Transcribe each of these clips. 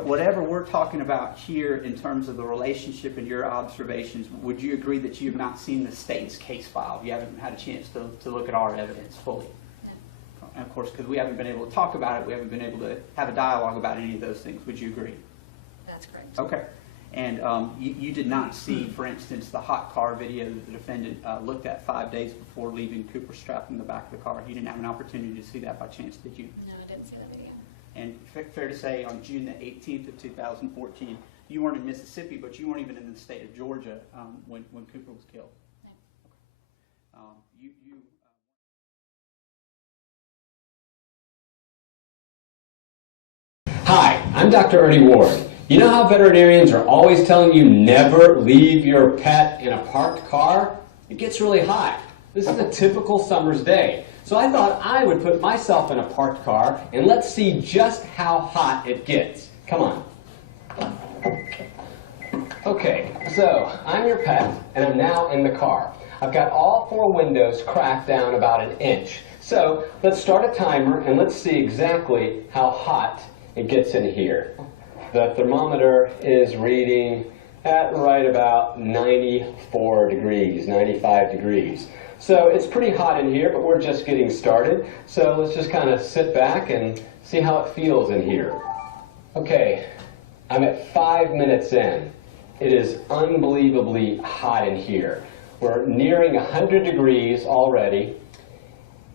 whatever we're talking about here in terms of the relationship and your observations, would you agree that you have not seen the state's case file? You haven't had a chance to look at our evidence fully? No. And of course, because we haven't been able to talk about it, we haven't been able to have a dialogue about any of those things. Would you agree? That's correct. Okay. And you did not see, for instance, the hot car video that the defendant looked at 5 days before leaving Cooper strapped in the back of the car. You didn't have an opportunity to see that by chance, did you? No, I didn't see that video. And fair to say, on June the 18th of 2014, you weren't in Mississippi, but you weren't even in the state of Georgia when Cooper was killed. No. Hi, I'm Dr. Ernie Ward. You know how veterinarians are always telling you never leave your pet in a parked car? It gets really hot. This is a typical summer's day. So I thought I would put myself in a parked car and let's see just how hot it gets. Come on. Okay, so I'm your pet and I'm now in the car. I've got all 4 windows cracked down about 1 inch. So let's start a timer and let's see exactly how hot it gets in here. The thermometer is reading at right about 94 degrees, 95 degrees. So it's pretty hot in here, but we're just getting started. So let's just kind of sit back and see how it feels in here. Okay, I'm at 5 minutes in. It is unbelievably hot in here. We're nearing 100 degrees already,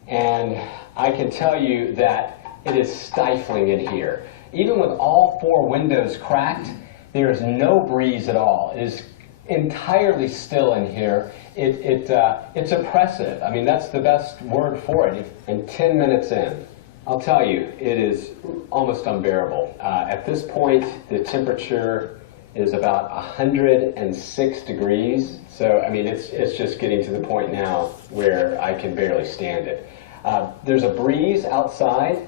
and I can tell you that it is stifling in here. Even with all 4 windows cracked, there is no breeze at all. It is entirely still in here. It's oppressive. I mean, that's the best word for it. And 10 minutes in, I'll tell you, it is almost unbearable. At this point, the temperature is about 106 degrees. So, I mean, it's just getting to the point now where I can barely stand it. There's a breeze outside,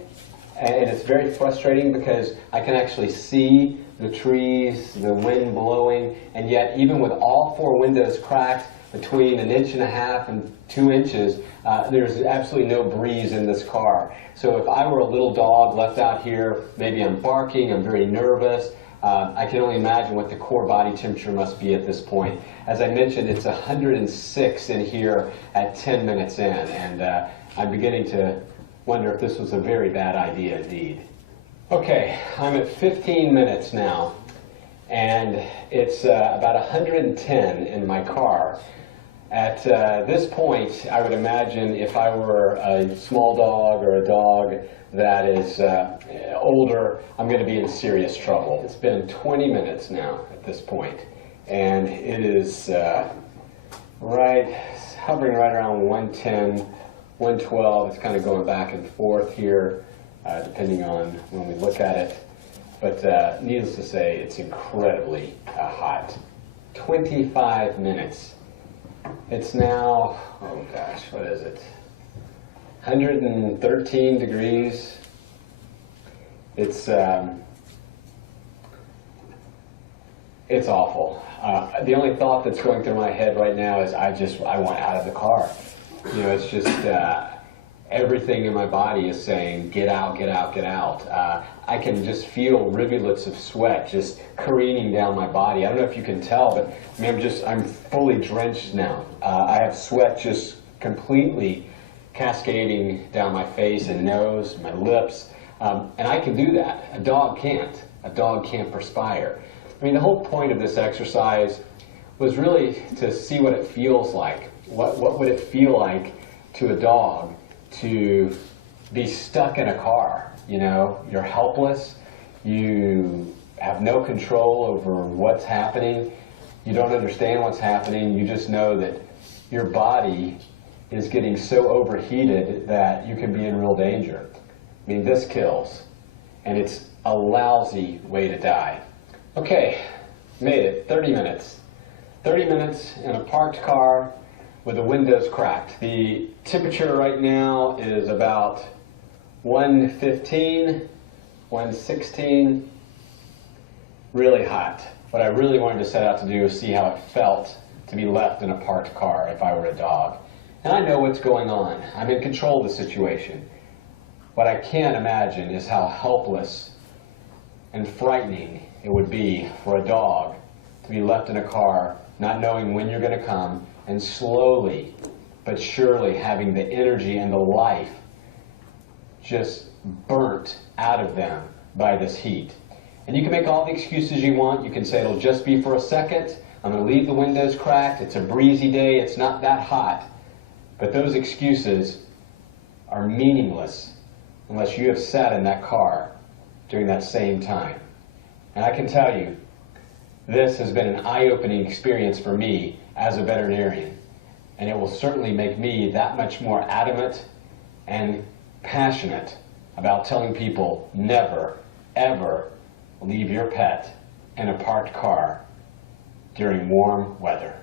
and it's very frustrating because I can actually see the trees, the wind blowing, and yet even with all 4 windows cracked between 1.5 inches and 2 inches, there's absolutely no breeze in this car. So if I were a little dog left out here, maybe I'm barking, I'm very nervous. I can only imagine what the core body temperature must be at this point. As I mentioned, it's 106 in here at 10 minutes in, and I'm beginning to wonder if this was a very bad idea indeed. Okay, I'm at 15 minutes now, and it's about 110 in my car. At this point, I would imagine if I were a small dog or a dog that is older, I'm going to be in serious trouble. It's been 20 minutes now at this point, and it is hovering right around 110, 112. It's kind of going back and forth here, depending on when we look at it. But needless to say, it's incredibly hot. 25 minutes. It's now, oh gosh, what is it? 113 degrees. It's awful. The only thought that's going through my head right now is I want out of the car. You know, it's just everything in my body is saying, get out, get out, get out. I can just feel rivulets of sweat just careening down my body. I don't know if you can tell, but I mean, I'm fully drenched now. I have sweat just completely cascading down my face and nose, my lips, and I can do that. A dog can't. A dog can't perspire. I mean, the whole point of this exercise was really to see what it feels like. What would it feel like to a dog to be stuck in a car? You know, you're helpless, you have no control over what's happening, you don't understand what's happening, you just know that your body is getting so overheated that you can be in real danger. I mean, this kills, and it's a lousy way to die. Okay, made it, 30 minutes. 30 minutes in a parked car with the windows cracked. The temperature right now is about 115, 116, really hot. What I really wanted to set out to do is see how it felt to be left in a parked car if I were a dog. And I know what's going on. I'm in control of the situation. What I can't imagine is how helpless and frightening it would be for a dog to be left in a car, not knowing when you're going to come, and slowly but surely having the energy and the life just burnt out of them by this heat. And you can make all the excuses you want. You can say it'll just be for a second. I'm going to leave the windows cracked. It's a breezy day. It's not that hot. But those excuses are meaningless unless you have sat in that car during that same time. And I can tell you, this has been an eye-opening experience for me as a veterinarian. And it will certainly make me that much more adamant and passionate about telling people never, ever leave your pet in a parked car during warm weather.